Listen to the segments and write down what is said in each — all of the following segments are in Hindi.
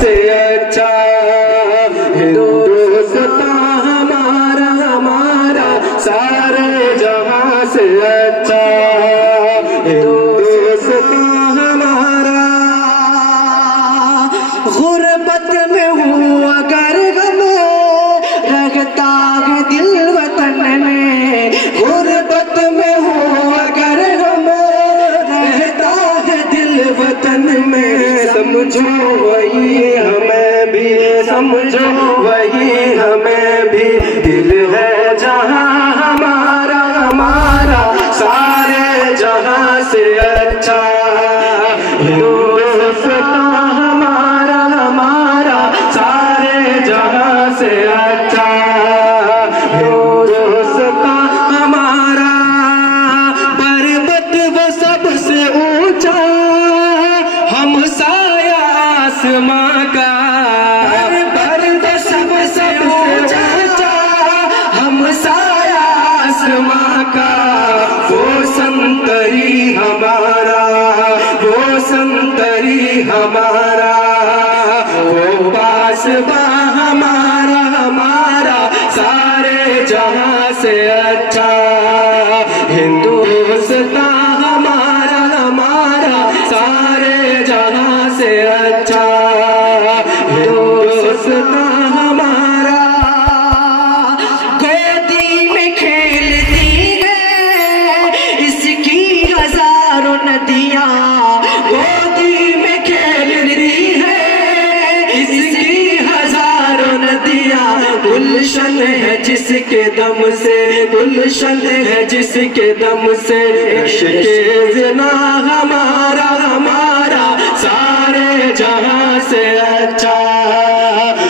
से अच्छा, हिंदुस्तान हमारा हमारा सारे जहां से अच्छा, हिंदुस्तान हमारा। गुर्बत में हूँ अगर रखता है दिल वतन में, गुर्बत में हूँ अगर हम रहता है दिल वतन में, समझो वही हमें भी, समझो वही हमें भी, दिल है जहां हमारा हमारा सारे जहां से अच्छा, हिंदुस्तान हमारा हमारा सारे जहां से अच्छा, हिंदुस्तान हमारा। पर्वत वो सबसे ऊंचा हम साया आसमां का, पर्वत सबसे ऊंचा हम साया आसमां का, वो संतरी हमारा, वो संतरी हमारा, वो पासबा हमारा हमारा सारे जहां से अच्छा, हिंदुस्तान हमारा हमारा सारे जहां से अच्छा, हिंदुस्तान हमारा। गोदी में खेलती है इसकी हजारों नदियां, गोदी में खेलती है इसकी हजारों नदियां, गुलशन है जिसके दम से, गुलशन है जिसके दम से, इश्क़ ज़िना हमारा हमारा सारे जहां से अच्छा,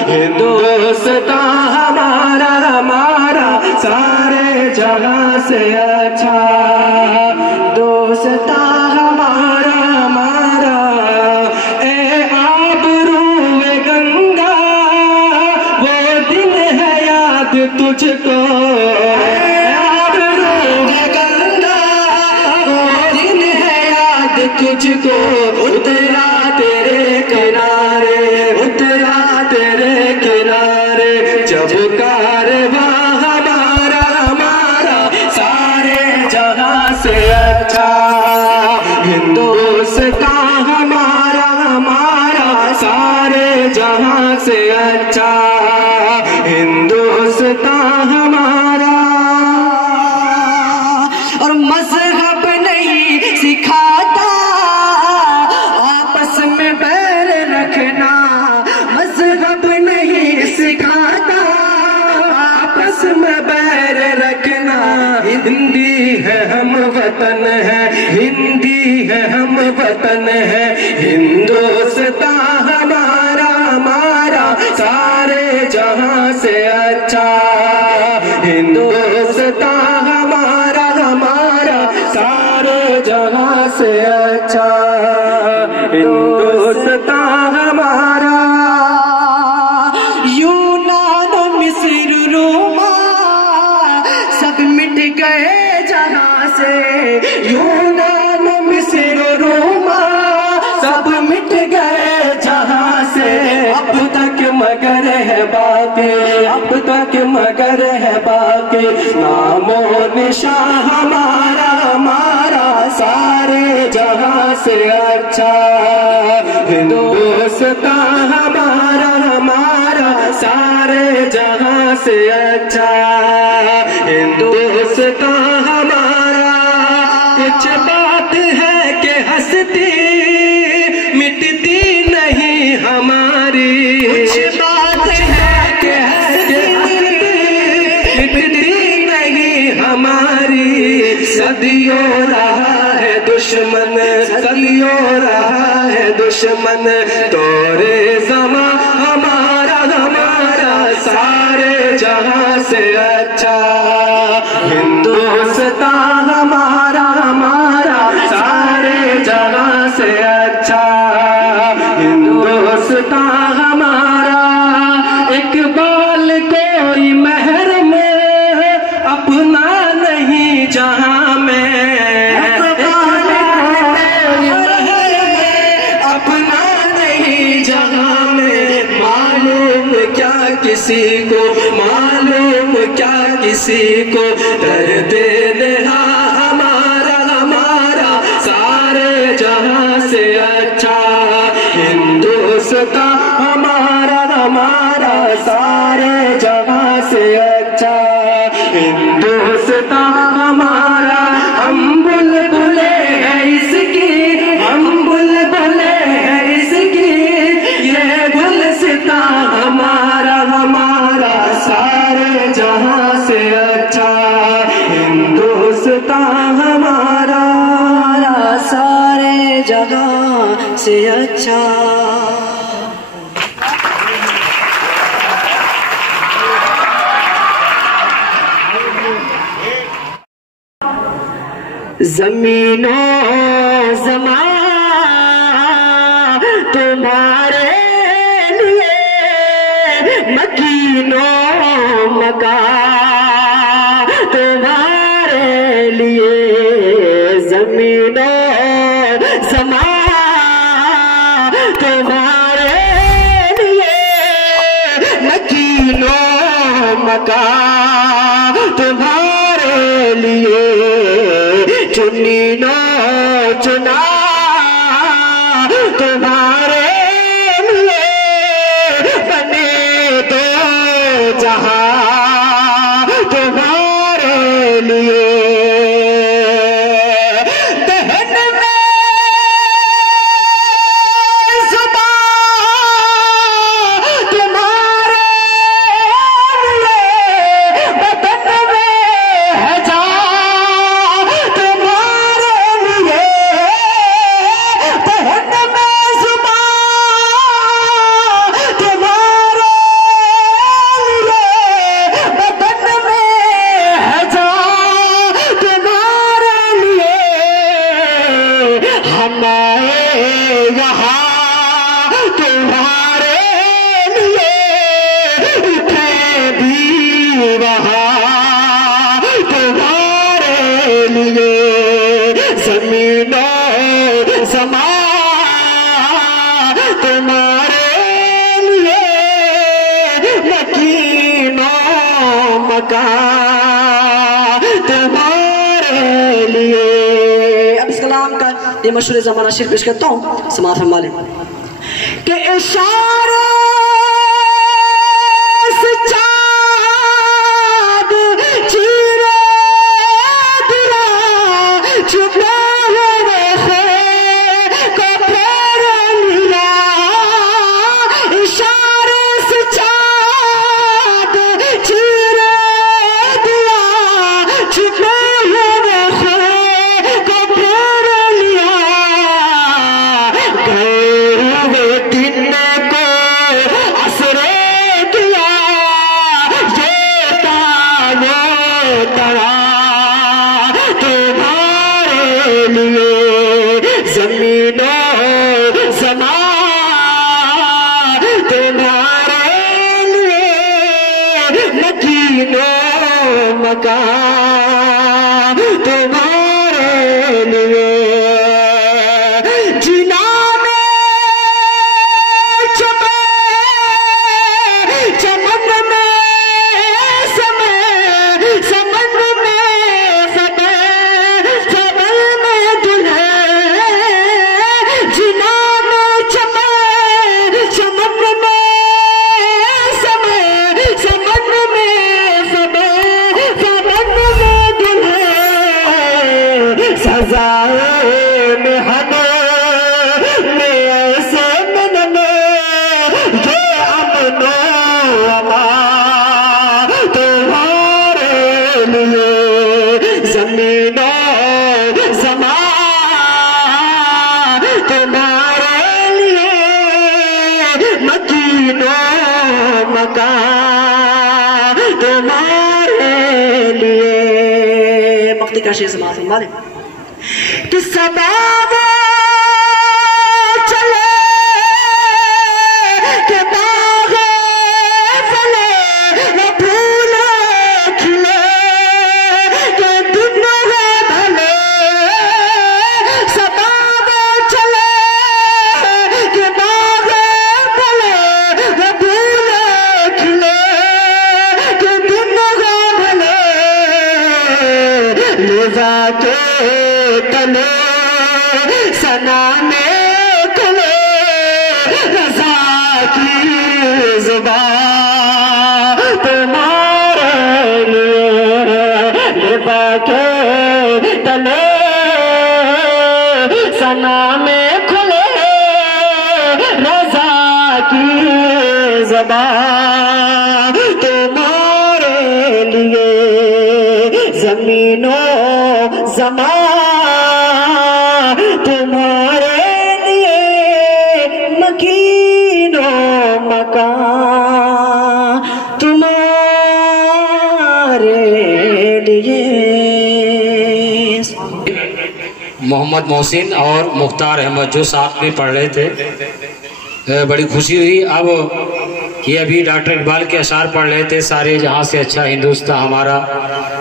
हिंदुस्तान हमारा हमारा सारे जहां से अच्छा, हिंदुस्तान हमारा हमारा। ए आबरूए गंगा वो दिन है याद तुझको, आबरूए गंगा वो दिन है याद तुझको, उतरा तेरे किनारे, उतरा तेरे किनारे, जब कारवां हमारा हमारा सारे जहां से अच्छा, हिंदुस्तान हमारा हमारा सारे जहां से अच्छा, हिंदुस्तान हमारा। और मजहब नहीं सिखाता आपस में बैर रखना, मजहब नहीं सिखाता आपस में बैर रखना, हिंदी है हम वतन है, हिंदी है हम वतन है, हिंदुस्तान हमारा हमारा सारे जहां से अच्छा, हिंदुस्तान हमारा हमारा सारे जहां से अच्छा, हिंदुस्तान हमारा। यूनान मिस्र रोमा सब मिट गए जहां से, यूनान मिस्र रोमा सब मिट गए जहां से, अब तक मगर है बाकी, अब तक मगर है बाकी, नामो निशान हमारा हमारा सारे जहां से अच्छा, हिंदुस्तान हमारा हमारा सारे जहां से अच्छा, हिंदुस्तान हमारा। कुछ बात है कि हंसती मिटती नहीं हमारी, कुछ बात है कि हंसती मिटती नहीं हमारी, सदियों रहा है दुश्मन, सदियों रहा है दुश्मन, तोरे ज़मा हमारा हमारा सारे जहां से अच्छा, हिंदुस्तान हमारा हमारा सारे जहां से अच्छा, हिंदुस्तान हमारा। इकबाल कोई महर में अपना नहीं जहां में, अपना नहीं जहां में, किसी को मालूम क्या किसी को, दर्द नेहा हमारा हमारा सारे जहां से अच्छा, हिंदुस्तान हमारा हमारा सारे जहां से अच्छा, हिंदुस्तान हमारा। हम बुलबुले हैं इसकी, हम बुलबुले हैं इसकी, ये गुलसितां हमारा हमारा सारे जहां से अच्छा, हिंदुस्तान हमारा सारे जहां से अच्छा। ज़मीनो ज़मान तुम्हारे लिए, मकीनो मकान तुम्हारे लिए, ज़मीनो ज़मान तुम्हारे लिए, मकीनो मकान तुम्हारे लिए, चुनी नो चुना तुम्हारे लिए, बने दो जहां तुम्हारे लिए, दहन में ज़ुबान तुम्हारे लिए, बदन में है जान तुम्हारे लिए, दहन में ज़ुबान तुम्हारे लिए, बदन में है जान तुम्हारे लिए, हम आए यहाँ तुम्हारे लिए, उठे भी वहाँ तुम्हारे लिए, ज़मीनो ज़मान तुम्हारे लिए, मकीनो मकान तुम्हारे लिए। अब इस कलाम का ये मशहूर ज़माना शेर पेश करता हूँ, समाअत फरमा लें कि इशारे से चाँद चीरे दिला, छुपे हुए को फेर लिया, इशारे से चाँद चीरे दिया, छुपे हुए को फेर लिया, गए हुए दिन को असरे दिया, ये तारो तरा तुम्हारे लिए, ज़मीनो ज़मान तुम्हारे लिए, मकीनो मकान तुम्हारे लिए, जिना में चमे चमन में समय, समन में समय, समन में दुल्हे, जिना में चमे चमन में समय, समन में समय, समन में दुल्हे, सजाए में हने में ऐसे मिलने, ये अमनो अमान तुम्हारे लिए, ज़मीनो ज़मान तुम्हारे लिए, मकीनो मकान तुम्हारे लिए। मक्ति का शेर समाअत फरमा लें कि सदा वो चले के बाग फले, वो फूल खिले के दिन भले, सदा वो चले के बाग फले, वो फूल खिले के तले सना में खुले रज़ा की ज़ुबान तुम्हारे लिए लिबा के तले सना में खुले रज़ा की ज़ुबान तुम्हारे लिए ज़मीनो ज़मान तुम्हारे लिए मकीनो मकान तुम्हारे लिए। मोहम्मद मोहसिन और मुख्तार अहमद जो साथ में पढ़ रहे थे, बड़ी खुशी हुई। अब ये अभी डॉक्टर इकबाल के अशार पढ़ रहे थे, सारे जहाँ से अच्छा हिंदुस्तान हमारा,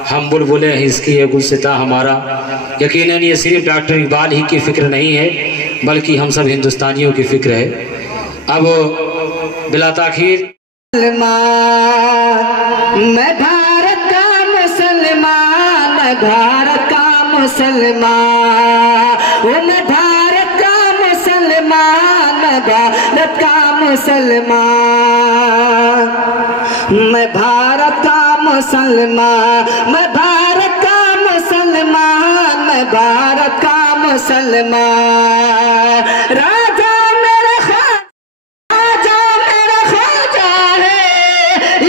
हम बुलबुलें हैं इसकी ये गुलसिता हमारा। यकीनन ये सिर्फ डॉक्टर इकबाल ही की फ़िक्र नहीं है, बल्कि हम सब हिंदुस्तानियों की फ़िक्र है। अब बिला ताखीर मैं भारत का मुसलमान, मैं भारत का मुसलमान, मैं भारत का मुसलमान, मैं भारत का मुसलमान, मैं भारत का मुसलमान, मैं भारत का मुसलमान, मैं भारत का मुसलमान। राजा मेरा ख्वाजा है,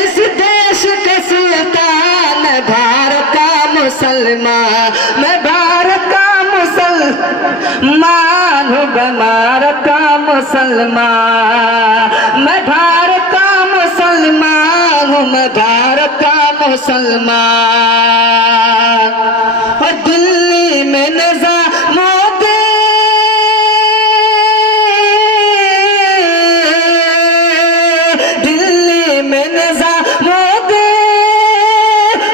इस देश के सुल्तान, मैं भारत का मुसलमान, मैं भारत का मुसलमान हूँ, मैं भारत का मुसलमान, मैं भारत का मुसलमान हूँ, मैं भारत का मुसलमान। और दिल्ली में निज़ामों के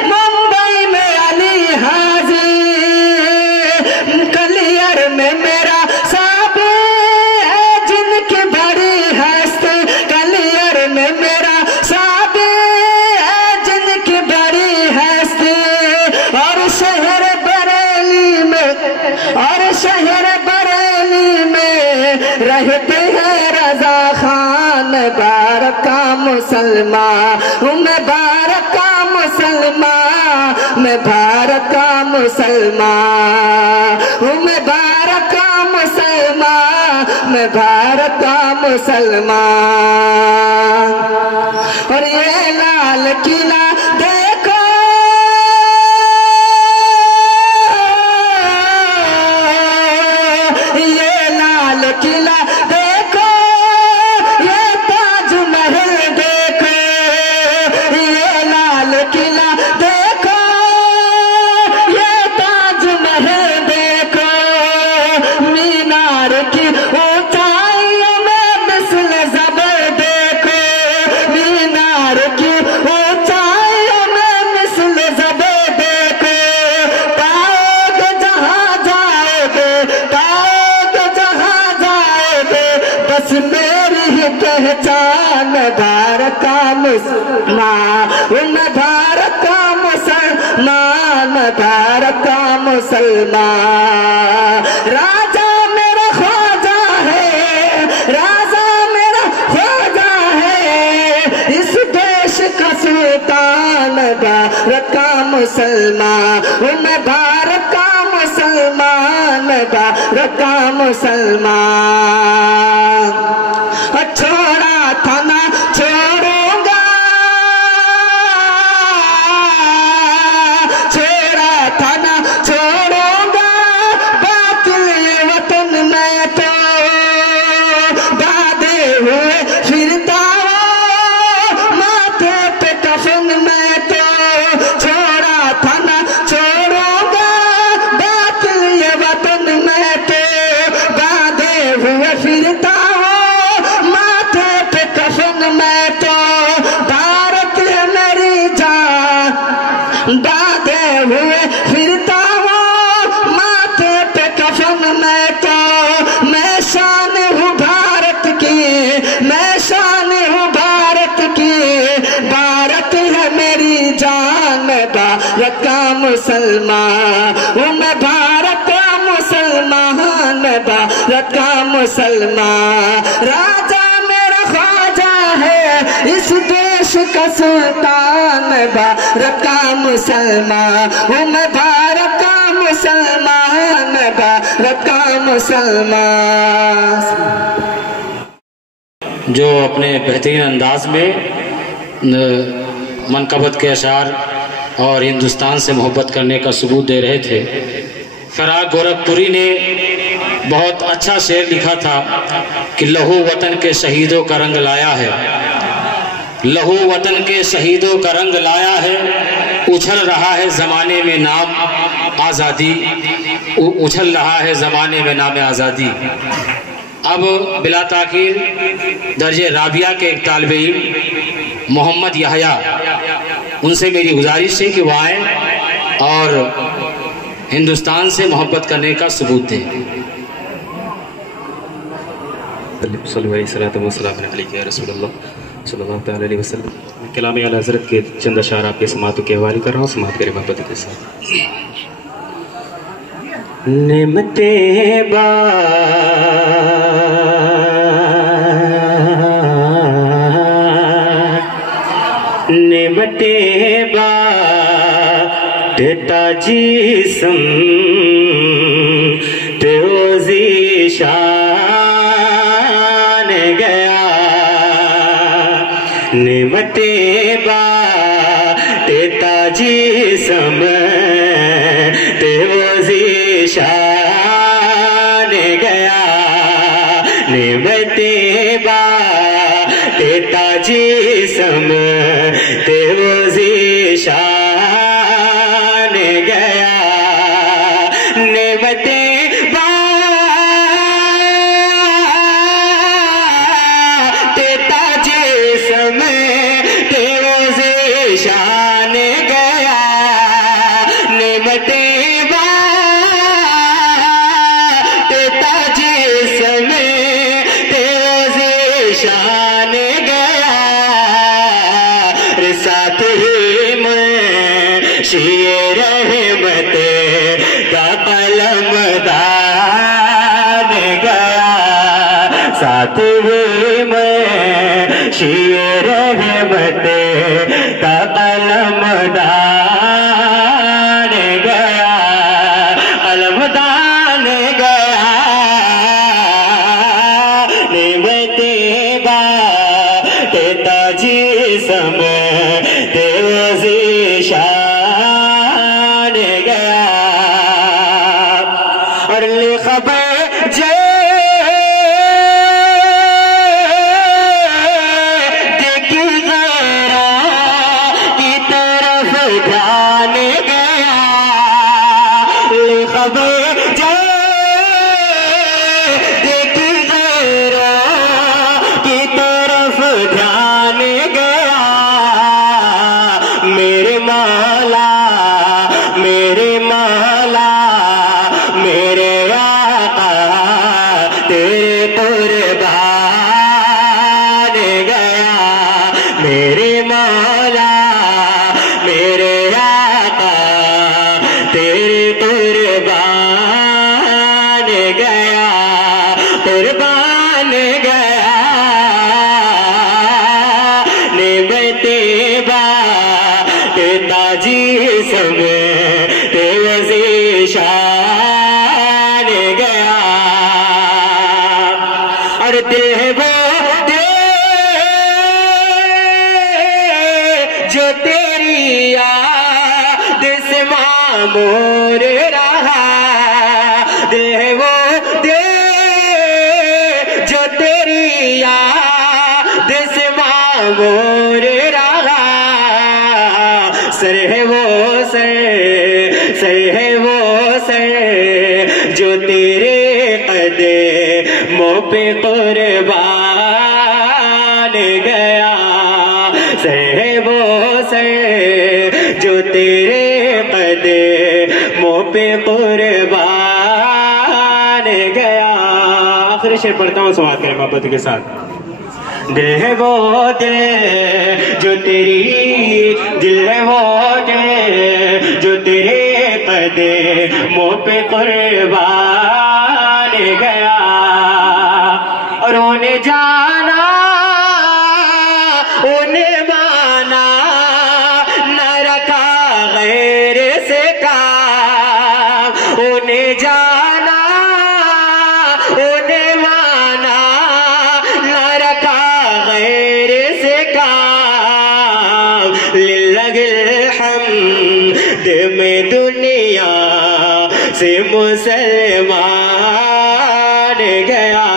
मुंबई में अली हाजी, कलियर में मेरा साबे है जिनकी बड़ी हस्ती, कलियर में मेरा साबे है जिनकी बड़ी हस्ती। और शहर बरेली में, और शहर बरेली में रहते हैं रजा खान, भारत का मुसलमान हूँ, मैं भारत का मुसलमान, मैं भारत का मुसलमान हूँ, मैं भारत का मुसलमान, मैं भारत का मुसलमान। और ये लाल किला देखो, ये लाल किला देखो, ये ताजमहल देखो, ये लाल किला देखो, ये ताजमहल देखो, मीनार की ऊंचाइयों में मिसल ज़बर देखो, मीनार की ऊंचाइयों में मिसल ज़बर देखो। पाओगे जहाँ जाओगे, पाओगे जहाँ जाओगे, बस मेरी ही पहचान, भारत का मुसलमान, मैं भारत का मुसलमान, मैं भारत का मुसलमान। राजा मेरा ख्वाजा है, राजा मेरा ख्वाजा है, इस देश का सुल्तान, भारत का मुसलमान, मैं भारत का मुसलमान, मैं भारत का मुसलमान। छोड़ा था ना छोड़ूंगा, छोड़ा था ना छोड़ूंगा, बातिल ये वतन में तो बांधे हुए फिरता हूँ, माथे पे कफन में तो छोड़ा था ना छोड़ूंगा, बातिल ये वतन में तो बांधे हुए फिरता हूँ, मुसलमान हूँ मैं भारत का मुसलमान, मैं भारत का मुसलमान। राजा मेरा ख्वाजा है इस देश का सुल्तान, मैं भारत का मुसलमान हूँ मैं भारत का मुसलमान, मैं भारत का मुसलमान। जो अपने बेहतरीन अंदाज में मनकबत के अशार और हिंदुस्तान से मोहब्बत करने का सबूत दे रहे थे। फराग गोरखपुरी ने बहुत अच्छा शेर लिखा था कि लहू वतन के शहीदों का रंग लाया है, लहू वतन के शहीदों का रंग लाया है, उछल रहा है ज़माने में नाम आज़ादी, उछल रहा है ज़माने में नाम आज़ादी। अब बिला ताखीर दर्जे राबिया के एक तालिबे इल्म मोहम्मद याहया, उनसे मेरी गुजारिश है कि वो आए और हिंदुस्तान से मोहब्बत करने का सबूत दें। कलाम आला हज़रत के चंद अशार आपके समातों के हवाले कर रहा हूँ, समात करें मोहब्बत के साथ। नेमते बा नेमते बा तेता जिस्म तेओजी शान गया, नेमते बा तेता जिस्म तेओजी शान गया, नेमते बा तेता जिस्म तेओजी शान गया, नेमते बा तेता जिस्म तेओजी शान गया, नेमते बा तेता जिस्म तेओजी शान गया। साथ ही मैं शेर रहमत का कलम दान गया, साथ ही मैं शेर रहमत का कलम दान गया, कलम दान गया, नेमते बा तेता जिस्म तेओजी शान गया। और ले खबर जे देखी गैरा की तरफ ध्यान गया, ले खबर जे देखी गैरा की तरफ ध्यान गया, मेरे मौला मेरे मौला मेरे आका तेरे कुर्बान गया, मेरे मौला मेरे आका तेरे कुर्बान गया, कुर्बान गया, नेमते बा तेता जिस्म तेओजी शान गया। और दिल है वो जो तेरी याद से मामूर रहा, दिल है वो जो तेरी याद से मामूर रहा, सर है वो सर है वो सर जो तेरे कदमों पे कुर्बान गया, सर है वो सर जो तेरे कदमों पे कुर्बान गया। आखिरी शेर पढ़ता हूँ, समात करें मोहब्बत के साथ। दिल है वो दिल जो तेरी, दिल है वो दिल जो तेरे दे मुँह पे कुर्बान गया और उन्हें जाना उन्हें माना न रखा गैर से काम उन्हें जाना उन्हें माना न रखा गैर से काम लिल्लाहिल हम्द में दुनिया से मुसलमान गया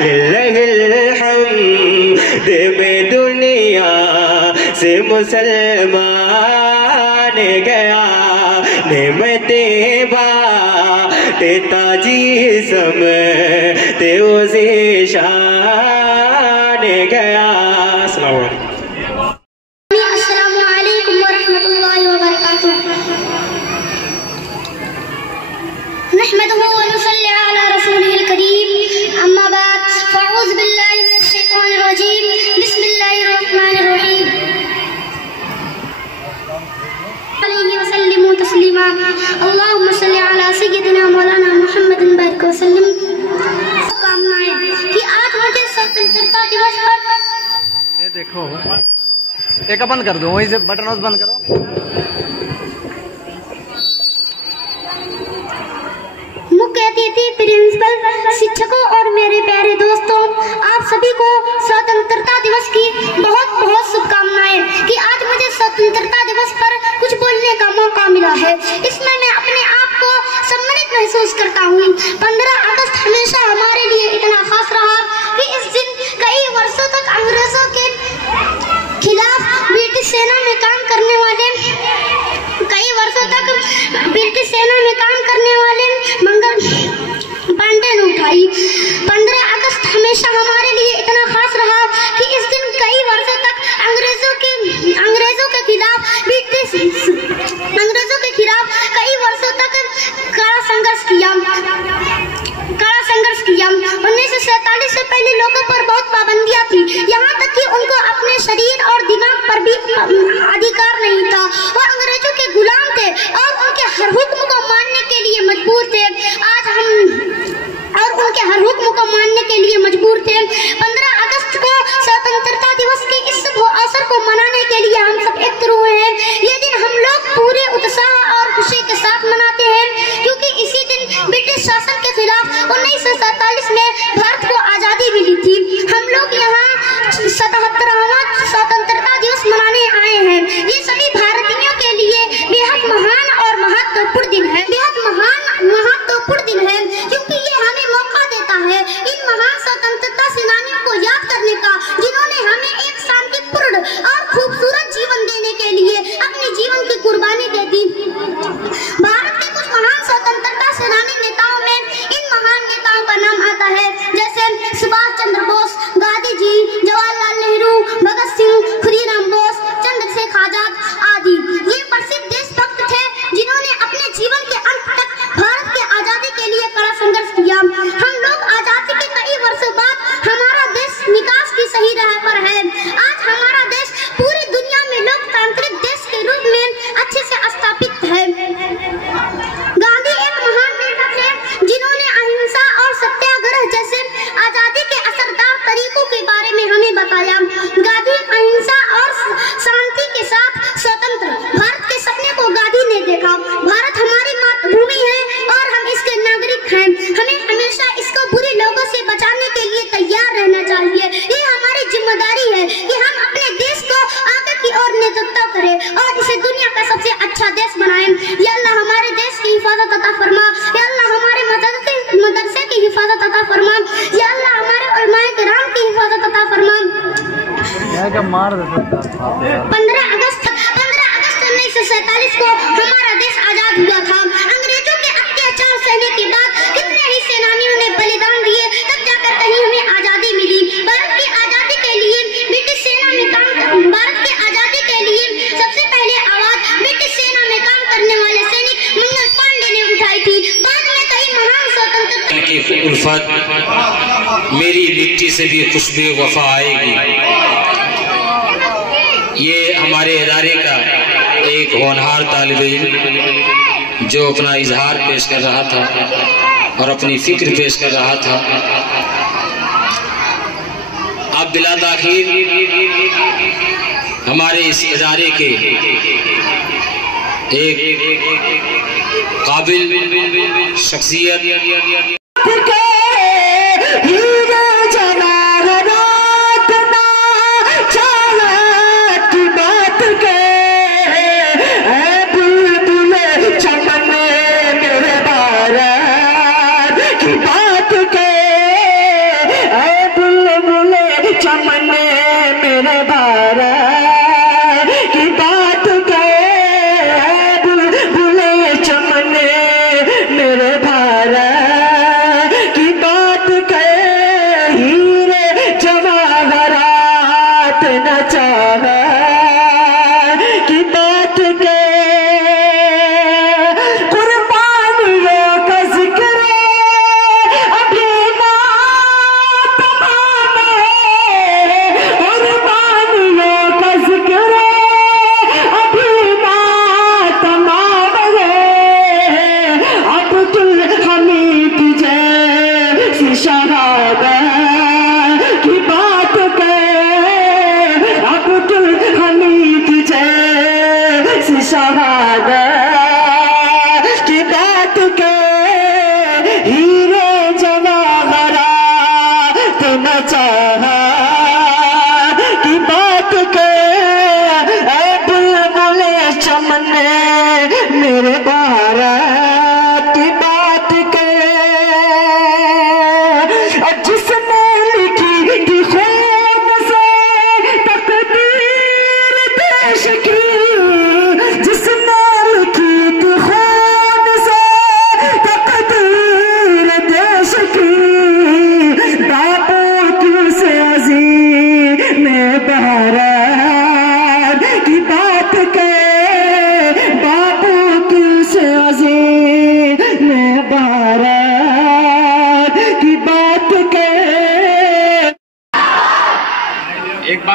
लिल्लाहिल हम्द में दुनिया से मुसलमान गया नेमतें बाटे ताजी समते उसे शान गया। अस्सलामु अलैकुम वरहमतुल्लाहि वबरकातुह। नहमदुहु व नुसल्ली अला रसूलिल करीम अम्मा बाद फ़अऊज़ु बिल्लाहि मिनश शैतानिर रजीम बिस्मिल्लाहिर रहमानिर रहीम अलैहि वसल्लिमु तस्लीमा अल्लाहुम्मा सल्लि अला सय्यिदिना मौलाना मुहम्मदिन बारिक वसल्लम। कामनाएं कि आज मुझे स्वतंत्रता दिवस पर ये देखो एक बंद कर दो, वहीं से बटन बंद करो। मुख्य अतिथि, प्रिंसिपल, शिक्षकों और मेरे प्यारे दोस्तों, आप सभी को स्वतंत्रता दिवस की बहुत बहुत शुभकामनाएं कि आज मुझे स्वतंत्रता दिवस पर कुछ बोलने का मौका मिला है। इसमें मैं अपने आप को सम्मानित महसूस करता हूँ। 15 अगस्त हमेशा हमारे लिए इतना खास रहा कि इस दिन कई वर्षों तक अंग्रेजों के खिलाफ ब्रिटिश सेना में काम करने वाले मंगल पांडे ने उठाई। 15 अगस्त हमेशा हमारे लिए इतना खास रहा कि इस दिन कई वर्षों तक अंग्रेजों के खिलाफ कई वर्षों तक कड़ा संघर्ष किया। 1947 से पहले लोगों पर बहुत पाबंदियां थी, यहाँ तक कि उनको अपने शरीर और दिमाग पर भी अधिकार नहीं था। वो अंग्रेजों के गुलाम थे और उनके हर हुक्म को मानने के लिए मजबूर थे। 15 अगस्त को स्वतंत्रता दिवस के इस अवसर को मनाने के लिए हम सब एकत्र हुए हैं। ये दिन हम लोग पूरे उत्साह और खुशी के साथ मनाते हैं क्योंकि इसी दिन ब्रिटिश शासन के खिलाफ 1947 में भारत को आजादी मिली थी। हम लोग यहाँ 77वां स्वतंत्रता दिवस मनाने आए हैं। ये सभी भारतीयों के लिए बेहद महान और महत्वपूर्ण दिन है क्योंकि ये हमें मौका देता है इन महान स्वतंत्रता सेनानियों को याद करने का, जिन्होंने हमें एक शांतिपूर्ण और खूबसूरत जीवन देने के लिए अपने जीवन की कुर्बानी दे दी। भारत के कुछ महान स्वतंत्रता सेनानी नेताओं में इन महान नेताओं का नाम आता है, जैसे सुभाष चंद्र बोस, गांधी जी, जवाहरलाल नेहरू, भगत सिंह, खुदीराम बोस, चंद्रशेखर आजाद आदि। ये प्रसिद्ध देशभक्त थे जिन्होंने अपने जीवन के अंत तक भारत के आजादी के लिए कड़ा संघर्ष किया। हम लोग आजादी के कई वर्षों बाद हमारा देश विकास की सही राह पर है। आज हमारा देश पूरी दुनिया में लोकतांत्रिक देश के रूप में अच्छे से स्थापित है। गांधी एक महान नेता थे जिन्होंने अहिंसा और सत्याग्रह जैसे आजादी के असरदार तरीकों के बारे में हमें बताया। गांधी अहिंसा और शांति के साथ स्वतंत्र भारत के सपने को गांधी ने देखा। भारत हमारी मातृभूमि है और हम इसके नागरिक हैं। हमें हमेशा इसको बुरे लोगों से बचाने के लिए तैयार रहना चाहिए। ये हमारी जिम्मेदारी है कि हम अपने देश को आगे की ओर नेतृत्व करें और इसे दुनिया का सबसे अच्छा देश बनाएं। या अल्लाह हमारे देश की हिफाजत अता फरमा। या अल्लाह हमारे मदरसे की हिफाजत अता फरमा। या अल्लाह हमारे उलमाए किराम की हिफाजत अता फरमा। 15 अगस्त 1947 को हमारा देश आजाद हुआ था। अंग्रेजों के अत्याचार सहने के बाद कितने ही सेनानियों ने बलिदान दिए, तब जाकर कहीं हमें आजादी मिली। भारत की आजादी के लिए सबसे पहले आवाज ब्रिटिश सेना में काम करने वाले सैनिक मंगल पांडे ने उठाई थी। बाद में कई महान स्वतंत्रता की उल्फत मेरी मिट्टी से भी खुशबू वफा आएगी। ये हमारे इदारे का एक होनहार तालिब इल्म जो अपना इजहार पेश कर रहा था और अपनी फिक्र पेश कर रहा था। अब बिला ताखीर हमारे इस इदारे के एक काबिल शख्सियत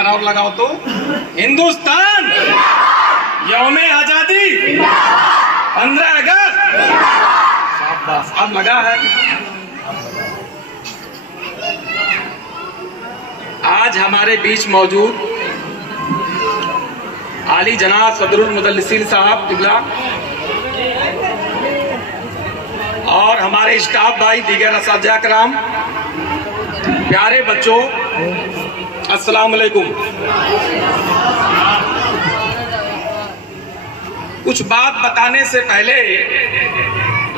और लगाओ तो हिंदुस्तान यौमे आजादी 15 अगस्त अब लगा है। आज हमारे बीच मौजूद आली जनाब सदरुल मुदल्लिसीन साहब किबला और हमारे स्टाफ भाई दीगर असातिज़ा कराम, प्यारे बच्चों, अस्सलाम वालेकुम। कुछ बात बताने से पहले,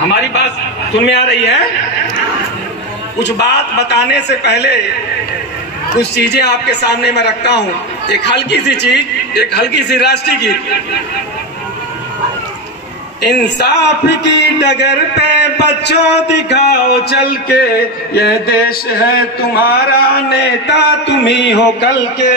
हमारी बात सुन में आ रही है? कुछ बात बताने से पहले कुछ चीजें आपके सामने मैं रखता हूं। एक हल्की सी चीज, एक हल्की सी राष्ट्रीय गीत। इंसाफ की डगर पे बच्चों दिखाओ चल के, यह देश है तुम्हारा, नेता तुम ही हो कल के।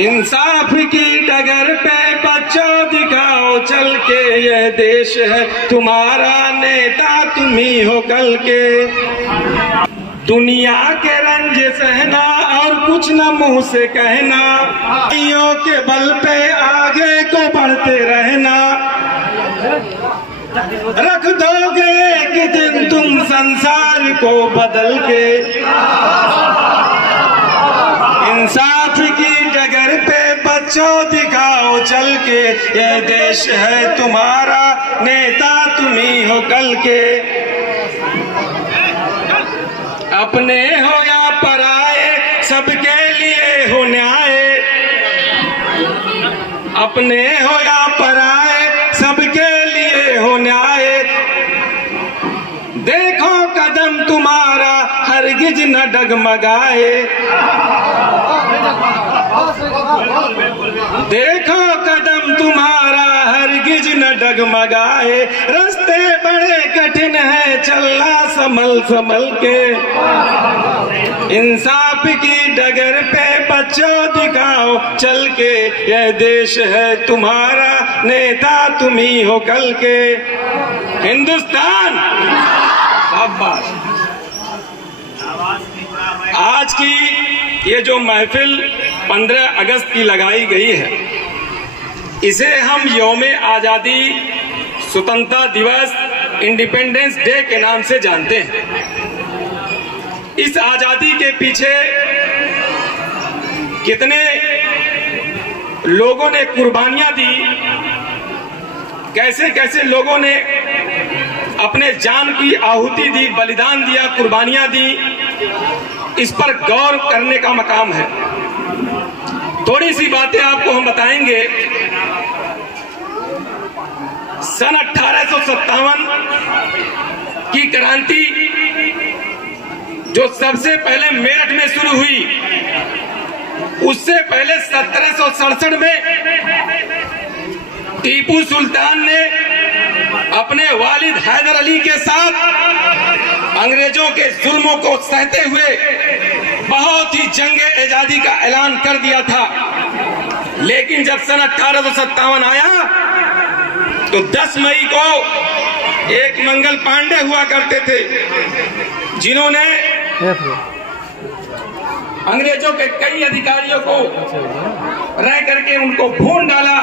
इंसाफ की डगर पे बच्चों दिखाओ चल के, यह देश है तुम्हारा, नेता तुम ही हो कल के। दुनिया के रंज सहना और कुछ न मुंह से कहना, भाइयों के बल पे आगे को बढ़ते रहना। रख दोगे एक दिन तुम संसार को बदल के। इंसाफ की डगर पे बच्चों दिखाओ चल के, यह देश है तुम्हारा, नेता तुम ही हो कल के। अपने हो या पराए सबके लिए हो न्याय, अपने हो या पराए सबके लिए हो न्याय। देखो कदम तुम्हारा हरगिज न डगमगाए, देखो कदम तुम्हारा हरगिज न डगमगाए। रास्ते बड़े कठिन है चलना संभल संभल के। इंसाफ की डगर पे बच्चों दिखाओ चल के, यह देश है तुम्हारा, नेता तुम ही हो कल के। हिंदुस्तान शाबाश। आज की ये जो महफिल 15 अगस्त की लगाई गई है, इसे हम यौम आज़ादी स्वतंत्रता दिवस इंडिपेंडेंस डे के नाम से जानते हैं। इस आज़ादी के पीछे कितने लोगों ने कुर्बानियां दी, कैसे कैसे लोगों ने अपने जान की आहुति दी, बलिदान दिया, कुर्बानियां दी, इस पर गौर करने का मकाम है। थोड़ी सी बातें आपको हम बताएंगे। सन 1857 की क्रांति जो सबसे पहले मेरठ में शुरू हुई, उससे पहले 1767 में टीपू सुल्तान ने अपने वालिद हैदर अली के साथ अंग्रेजों के जुल्मों को सहते हुए बहुत ही जंग आजादी का ऐलान कर दिया था। लेकिन जब सन 1857 आया तो 10 मई को एक मंगल पांडे हुआ करते थे, जिन्होंने अंग्रेजों के कई अधिकारियों को रह करके उनको भून डाला।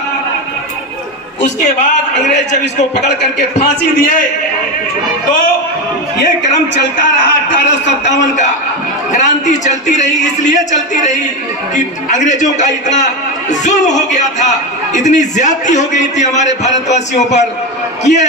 उसके बाद अंग्रेज जब इसको पकड़ करके फांसी दिए तो ये क्रम चलता रहा। 1857 का क्रांति चलती रही, इसलिए चलती रही कि अंग्रेजों का इतना जुल्म हो गया था, इतनी ज्यादती हो गई थी हमारे भारतवासियों पर कि ये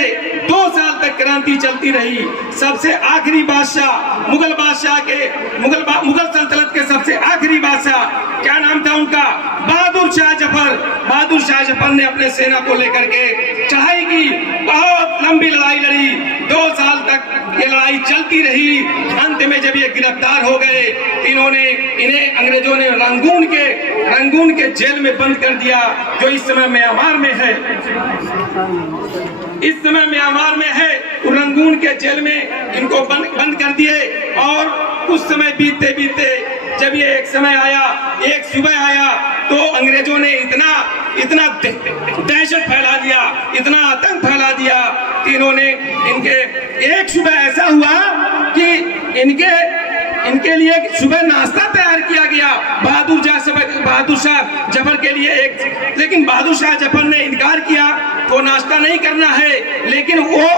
2 साल तक क्रांति चलती रही। सबसे आखिरी बादशाह मुगल बादशाह के मुगल सल्तनत के सबसे आखिरी बादशाह, क्या नाम था उनका, बहादुर शाह जफर। बहादुर शाह जफर ने अपने सेना को लेकर के चढ़ाई की, बहुत लंबी लड़ाई लड़ी, 2 साल तक ये लड़ाई चलती रही। अंत में जब ये गिरफ्तार हो गए, इन्हें अंग्रेजों ने रंगून के जेल में बंद कर दिया, जो इस समय म्यांमार में है। इस समय म्यांमार में है, रंगून के जेल में इनको बंद कर दिए। और कुछ समय बीतते बीतते जब ये एक समय आया, एक सुबह आया, तो अंग्रेजों ने इतना दहशत फैला दिया, इतना आतंक फैला दिया कि इन्होंने एक सुबह ऐसा हुआ कि इनके लिए सुबह नाश्ता तैयार किया गया बहादुर शाह जफर के लिए लेकिन बहादुर शाह जफर ने इनकार किया, वो नाश्ता नहीं करना है। लेकिन वो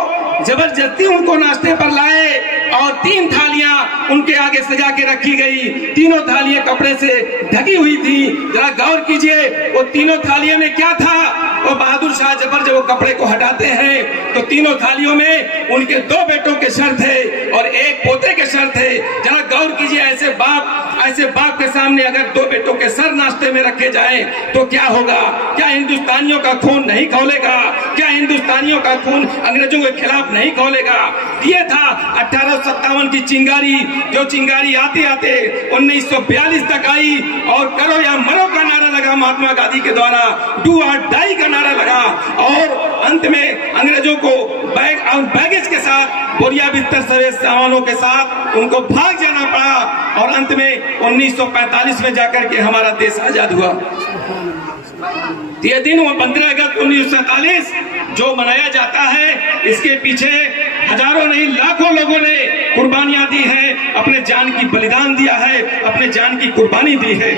जबरदस्ती उनको नाश्ते पर लाए और 3 थालियां उनके आगे सजा के रखी गई। तीनों थालियां कपड़े से ढकी हुई थी। जरा गौर कीजिए, वो तीनों थालियों में क्या था। वो बहादुर शाह जफर जब वो कपड़े को हटाते हैं तो तीनों थालियों में उनके 2 बेटों के सर थे और 1 पोते के सर थे। जरा गौर कीजिए, ऐसे बाप के सामने अगर 2 बेटों के सर नाश्ते में रखे जाएं तो क्या होगा। क्या हिंदुस्तानियों का खून नहीं खौलेगा? क्या हिंदुस्तानियों का खून अंग्रेजों के खिलाफ नहीं खौलेगा? ये था 1857 की चिंगारी, जो चिंगारी आते आते 1942 तक आई और करो या मरो का नारा लगा महात्मा गांधी के द्वारा, डू और डाई का नारा लगा। और अंत में अंग्रेजों को बैगेज के साथ, बोरिया बिस्तर सवेज सामानों के साथ उनको भाग जाना पड़ा। और अंत में 1945 में जाकर के हमारा देश आजाद हुआ। ये दिन वो 15 अगस्त 1947 जो मनाया जाता है, इसके पीछे हजारों नहीं लाखों लोगों ने कुर्बानियां दी हैं, अपने जान की बलिदान दिया है, अपने जान की कुर्बानी दी है।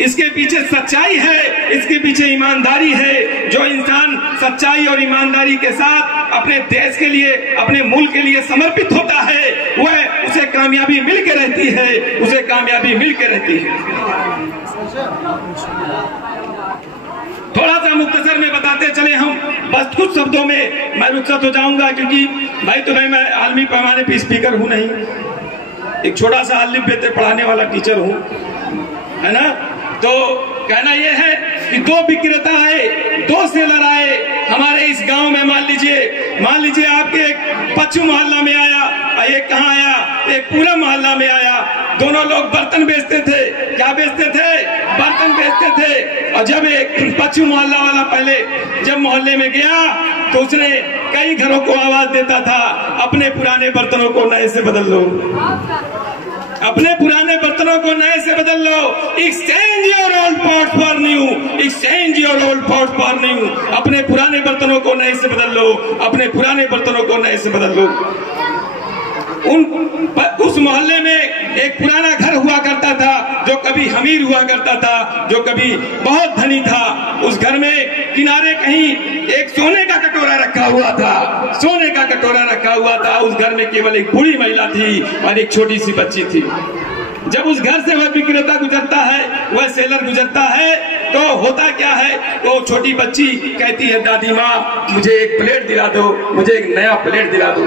इसके पीछे सच्चाई है, इसके पीछे ईमानदारी है। जो इंसान सच्चाई और ईमानदारी के साथ अपने देश के लिए, अपने मुल्क के लिए समर्पित होता है, वह उसे कामयाबी मिल के रहती है, उसे कामयाबी मिल के रहती है। थोड़ा सा मुख्तसर में बताते चले हम, बस कुछ शब्दों में मैं रुखसत हो जाऊंगा, क्योंकि भाई मैं आलमी पैमाने पे स्पीकर हूं नहीं, एक छोटा सा आलिम बेहतर पढ़ाने वाला टीचर हूं, है ना। तो कहना यह है कि 2 विक्रेता आए, 2 सेलर आए हमारे इस गांव में। मान लीजिए आपके एक पश्चिम मोहल्ला में आया, एक कहाँ आया, एक पूरा मोहल्ला में आया। दोनों लोग बर्तन बेचते थे। क्या बेचते थे? बर्तन बेचते थे। और जब एक पश्चिम मोहल्ला वाला पहले जब मोहल्ले में गया तो उसने कई घरों को आवाज देता था, अपने पुराने बर्तनों को नए से बदल लो, अपने पुराने बर्तनों को नए से बदल लो। Exchange your old pot for new, exchange your old pot for new. अपने पुराने बर्तनों को नए से बदल लो, अपने पुराने बर्तनों को नए से बदल लो। उस मोहल्ले में एक पुराना घर हुआ करता था जो कभी हमें अमीर हुआ करता था, जो कभी बहुत धनी था। उस घर में किनारे कहीं एक सोने का कटोरा रखा हुआ था, सोने का कटोरा रखा हुआ था। उस घर में केवल एक बूढ़ी महिला थी और एक छोटी सी बच्ची थी। जब उस घर से वह विक्रेता गुजरता है, वह सेलर गुजरता है, तो होता क्या है, वो छोटी बच्ची कहती है, दादी माँ मुझे एक प्लेट दिला दो, मुझे एक नया प्लेट दिला दो।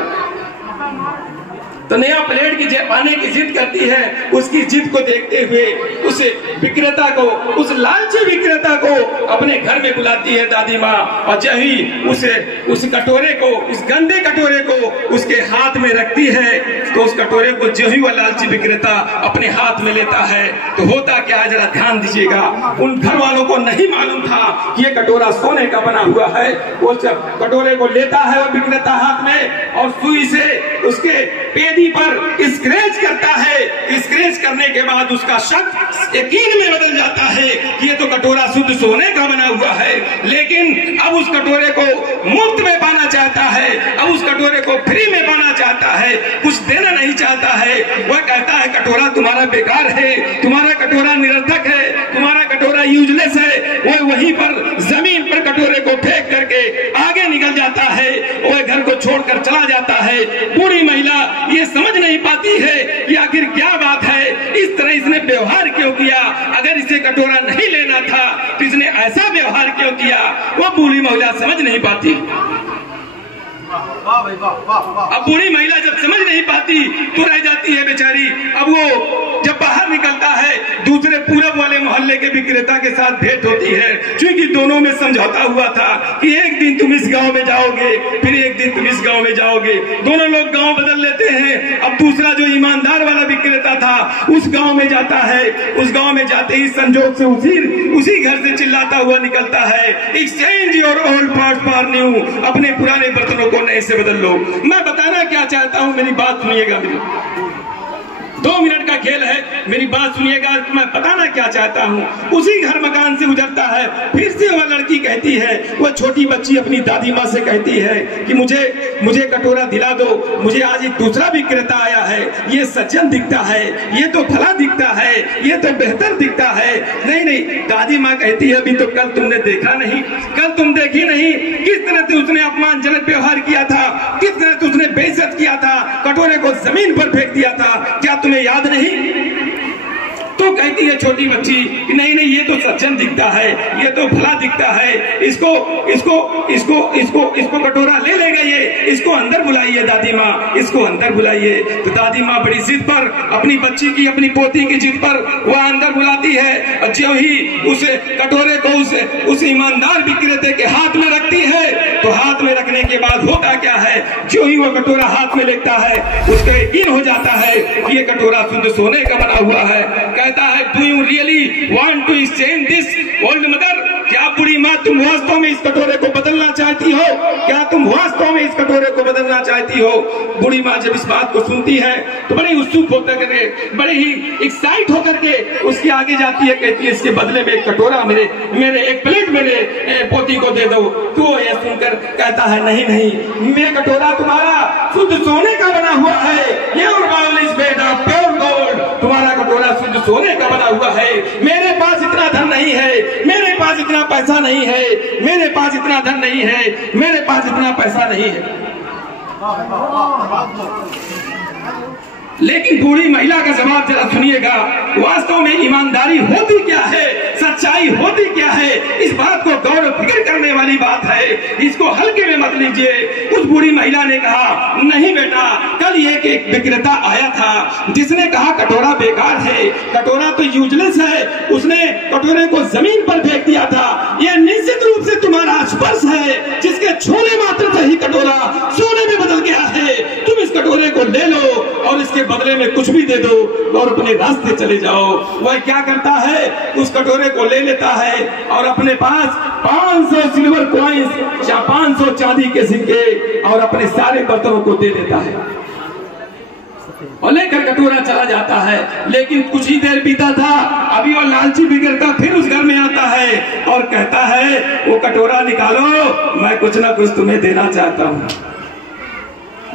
तो नया प्लेट की पाने की जिद करती है। उसकी जिद को देखते हुए उस विक्रेता को, उस लालची विक्रेता को अपने घर में बुलाती है दादी माँ, और जब ही उस कटोरे को, उस गंदे कटोरे को उसके हाथ में रखती है, तो उस कटोरे को जो ही वह लालची विक्रेता अपने हाथ में लेता है, तो होता क्या, जरा ध्यान दीजिएगा। उन घर वालों को नहीं मालूम था कि ये कटोरा सोने का बना हुआ है। वो जब कटोरे को लेता है वह विक्रेता हाथ में, और सुई से उसके पेदी पर स्क्रैच करता है। स्क्रैच करने के बाद उसका शक यकीन में बदल जाता है कि ये तो कटोरा शुद्ध सोने का बना हुआ है। लेकिन अब उस कटोरे को मुफ्त में पाना चाहता है, अब उस कटोरे को फ्री में पाना चाहता है, कुछ देना नहीं चाहता है। वह कहता है कटोरा तुम्हारा बेकार है, तुम्हारा कटोरा निरर्थक है, तुम्हारा कटोरा यूजलेस है। वह वहीं पर जमीन पर कटोरे को फेंक करके आगे निकल जाता है, वह घर को छोड़कर चला जाता है। बूढ़ी महिला ये समझ नहीं पाती है कि आखिर क्या बात है, इस तरह इसने व्यवहार क्यों किया। अगर इसे कटोरा नहीं लेना था तो इसने ऐसा व्यवहार क्यों किया, वो बूढ़ी महिला समझ नहीं पाती। अब बूढ़ी महिला जब समझ नहीं पाती तो रह जाती है बेचारी। अब वो जब बाहर निकलता है, दूसरे पूरब वाले मोहल्ले के विक्रेता के साथ भेंट होती है, क्योंकि दोनों में समझौता हुआ था कि एक दिन तुम इस गांव में जाओगे, फिर एक दिन तुम इस गांव में जाओगे। दोनों लोग गांव बदल लेते हैं। अब दूसरा जो ईमानदार वाला विक्रेता था उस गांव में जाता है। उस गांव में जाते ही संजोग से उसी घर से चिल्लाता हुआ निकलता है, exchange your old parts for new, अपने पुराने बर्तनों को नए से बदल लो। मैं बताना क्या चाहता हूं, मेरी बात सुनिएगा। मेरी 2 मिनट का खेल है, मेरी बात सुनिएगा। मैं बताना क्या चाहता हूँ, उसी घर मकान से गुजरता है, फिर से वह लड़की कहती है, वह छोटी बच्ची अपनी दादी माँ से कहती है कि मुझे कटोरा दिला दो, मुझे आज एक दूसरा विक्रेता आया है, ये सज्जन दिखता है, ये तो भला दिखता है, ये तो बेहतर दिखता है। नहीं, दादी माँ कहती है अभी तो कल तुमने देखा नहीं, कल तुम देखी नहीं, किस तरह से उसने अपमानजनक व्यवहार किया था, किस तरह से उसने बेइज्जत किया था, कटोरे को जमीन पर फेंक दिया था, क्या तुम्हें याद नहीं? तो कहती है छोटी बच्ची, नहीं ये तो सज्जन दिखता है, ये तो भला दिखता है, इसको कटोरा ले लेगा, ये इसको अंदर बुलाइए दादी माँ, इसको अंदर बुलाइए। तो दादी माँ बड़ी जिद पर, अपनी बच्ची की, अपनी पोती की जिद पर वह अंदर बुलाती है, और जो ही उस कटोरे को उस ईमानदार विक्रेता के हाथ में रखती है, तो हाथ में रखने के बाद होता क्या है, जो ही वह कटोरा हाथ में लेता है, उसको यकीन हो जाता है कि ये कटोरा शुद्ध सोने का बना हुआ है। कहता है, do you really want to exchange this old mother? क्या बूढ़ी माँ तुम वास्तव में इस कटोरे को बदलना चाहती हो? क्या तुम वास्तव में इस कटोरे को बदलना चाहती हो? बूढ़ी माँ जब इस बात को सुनती है तो बड़ी उत्सुक होकर के, बड़े ही एक्साइट होकर के उसके आगे जाती है, कहती है इसके बदले में एक कटोरा, मेरे एक प्लेट मेरे पोती को दे दो। तो यह सुनकर कहता है, नहीं, मेरा कटोरा तुम्हारा शुद्ध सोने का बना हुआ है, your bowl is made of pure gold, तुम्हारा कटोरा शुद्ध सोने का बना हुआ है। मेरे पास इतना धन नहीं है, मेरे पास इतना पैसा नहीं है, मेरे पास इतना धन नहीं है, मेरे पास इतना पैसा नहीं है। लेकिन बूढ़ी महिला का जवाब जरा सुनिएगा, वास्तव में ईमानदारी होती क्या है, सच्चाई होती क्या है, इस बात को गौर फिक्र करने वाली बात है, इसको हल्के में मत लीजिए। उस बूढ़ी महिला ने कहा, नहीं बेटा, कल एक विक्रेता आया था जिसने कहा कटोरा बेकार है, कटोरा तो यूजलेस है, उसने कटोरे को जमीन पर फेंक दिया था। यह निश्चित रूप से तुम्हारा स्पर्श है, जिसके छूने मात्र से ही कटोरा सोने में बदल गया है। तुम इस कटोरे को ले लो और इसके बदले में कुछ भी दे दो और अपने रास्ते चले जाओ। वह क्या करता है, उस कटोरे को ले लेता है और अपने पास 500 सिल्वर कॉइंस या 500 चांदी के सिक्के और अपने सारे बर्तनों को दे देता है और लेकर कटोरा चला जाता है। लेकिन कुछ ही देर बीता था, अभी वो लालची विक्रेता फिर उस घर में आता है और कहता है, वो कटोरा निकालो, मैं कुछ ना कुछ तुम्हें देना चाहता हूँ।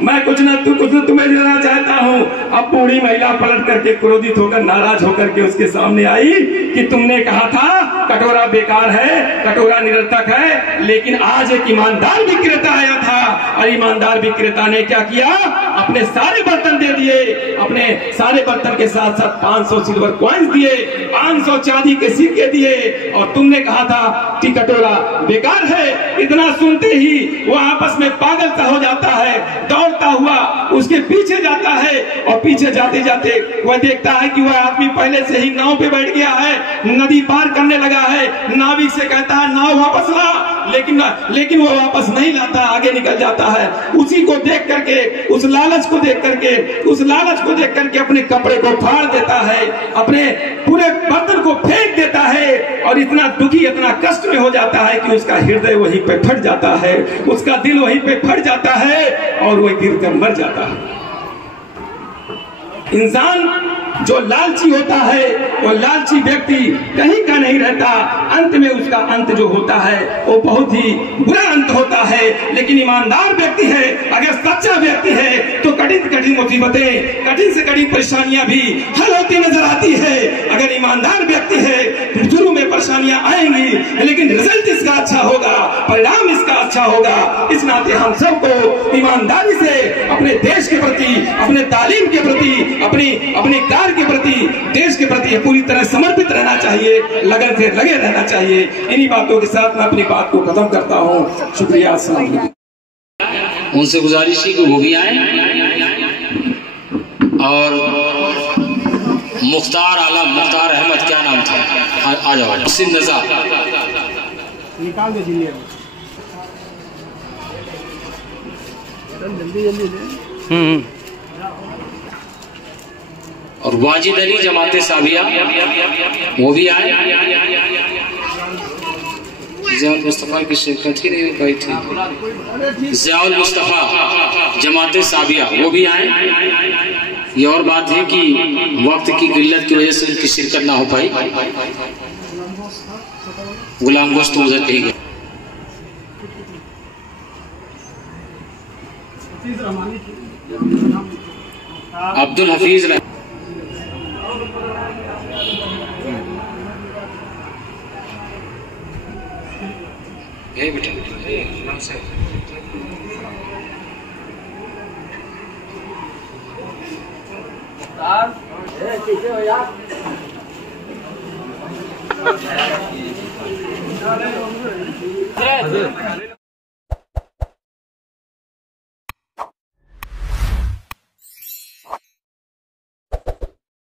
मैं कुछ न तुम्हें देना चाहता हूँ। अब बूढ़ी महिला पलट करके क्रोधित होकर नाराज होकर के उसके सामने आई कि तुमने कहा था कटोरा बेकार है, कटोरा निरर्थक है, लेकिन आज एक ईमानदार विक्रेता आया था और ईमानदार विक्रेता ने क्या किया, अपने सारे बर्तन दे दिए, अपने सारे बर्तन के साथ साथ 500 सिल्वर कॉइन्स दिए, 500 चांदी के सिक्के दिए, और तुमने कहा था कि कटोरा बेकार है। इतना सुनते ही वो आपस में पागल सा हो जाता है, दौड़ता हुआ उसके पीछे जाता है, और पीछे जाते जाते वह देखता है कि वह आदमी पहले से ही नाव पे बैठ गया है, नदी पार करने लगा है। नाविक से कहता है नाव वापस ला, लेकिन वो वापस नहीं लाता, आगे निकल जाता है। उसी को देख करके, उस लालच को देख करके अपने कपड़े को फाड़ देता है, अपने पूरे बर्तन को फेंक देता है, और इतना दुखी, इतना कष्ट में हो जाता है कि उसका हृदय वहीं पे फट जाता है, उसका दिल वहीं पे फट जाता है, और वह गिर कर मर जाता है। इंसान जो लालची होता है, वो लालची व्यक्ति कहीं का नहीं रहता, अंत में उसका अंत जो होता है वो बहुत ही बुरा अंत होता है। लेकिन ईमानदार व्यक्ति है, अगर सच्चा व्यक्ति है, तो कठिन कठिन मुसीबतें, कठिन से कठिन परेशानियां भी हल होती नजर आती है। अगर ईमानदार व्यक्ति है तो शुरू में परेशानियां आएंगी, लेकिन रिजल्ट इसका अच्छा होगा, परिणाम इसका अच्छा होगा। इस नाते हम सबको ईमानदारी से अपने देश के प्रति, अपने तालीम के प्रति, अपने कार्य के प्रति, देश के प्रति पूरी तरह समर्पित रहना चाहिए, लगन से लगे रहना चाहिए। इन्हीं बातों के साथ मैं अपनी बात को खत्म करता हूँ। शुक्रिया। उनसे गुजारिश की कि वो भी आए, और मुख्तार आलम, मुख्तार अहमद, क्या नाम था, आ जाओ। सिंध नजा निकाल दे जल्दी और वाजिद अली जमाते साबिया वो भी आए। ज़ियाउल मुस्तफ़ा की शिरकत ही नहीं हो पाई थी। ज़ियाउल मुस्तफ़ा जमाते साबिया वो भी आए। ये और बात है कि वक्त की किल्लत की वजह से उनकी शिरकत ना हो पाई। गुलाम गोश्त उधर कही गए। अब्दुल हफीज बेटा